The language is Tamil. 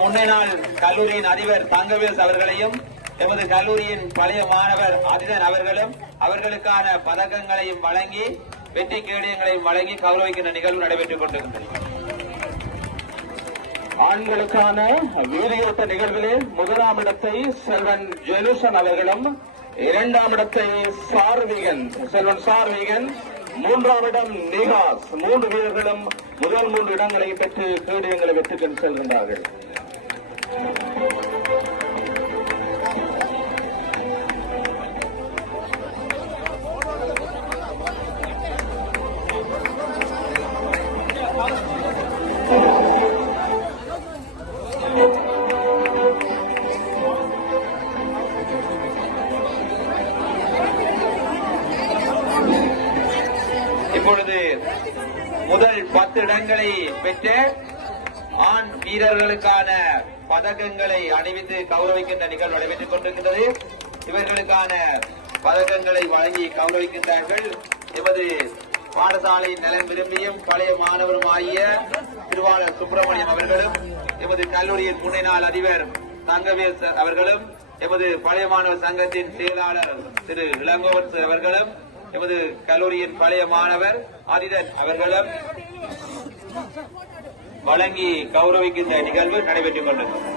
முன்னாள் கல்லூரியின் அதிபர் தங்கவேல் அவர்களையும் எமது கல்லூரியின் பழைய மாணவர் அதிதன் அவர்களும் அவர்களுக்கான பதக்கங்களையும் வழங்கி வெற்றி கேடயங்களையும் வழங்கி கௌரவிக்கின்ற நிகழ்வு நடைபெற்றுக் கொண்டிருக்கிறது. ஆண்களுக்கான வீதியோட்ட நிகழ்வில் முதலாம் இடத்தை செல்வன் ஜெலுசன் அவர்களும், இரண்டாம் இடத்தை செல்வன் சார்வீகன், மூன்றாம் இடம் நிகாஸ். 3 வீரர்களும் முதல் 3 இடங்களை பெற்று கேடயங்களை வெற்றி செல்கின்றார்கள். இப்பொழுது முதல் 10 இடங்களை பெற்ற ஆண் வீரர்களுக்கான பதக்கங்களை அணிவித்து கௌரவிக்கின்ற நிகழ்வு நடைபெற்றுக் கொண்டிருக்கின்றது. இவர்களுக்கான பதக்கங்களை வழங்கி கௌரவிக்கின்றார்கள். எமது பாடசாலையின் நலன் விரும்பியும் பழைய மாணவருமாகிய திருவாளர் சுப்பிரமணியம் அவர்களும், எமது கல்லூரியின் முன்னாள் அதிபர் தங்கவேல் அவர்களும், எமது பழைய மாணவர் சங்கத்தின் செயலாளர் திரு இளங்கோவன் அவர்களும், எமது கல்லூரியின் பழைய மாணவர் அதிதன் அவர்களும் வழங்கி கௌரவிக்கின்ற நிகழ்வு நடைபெற்றுக் கொண்டிருக்கிறது.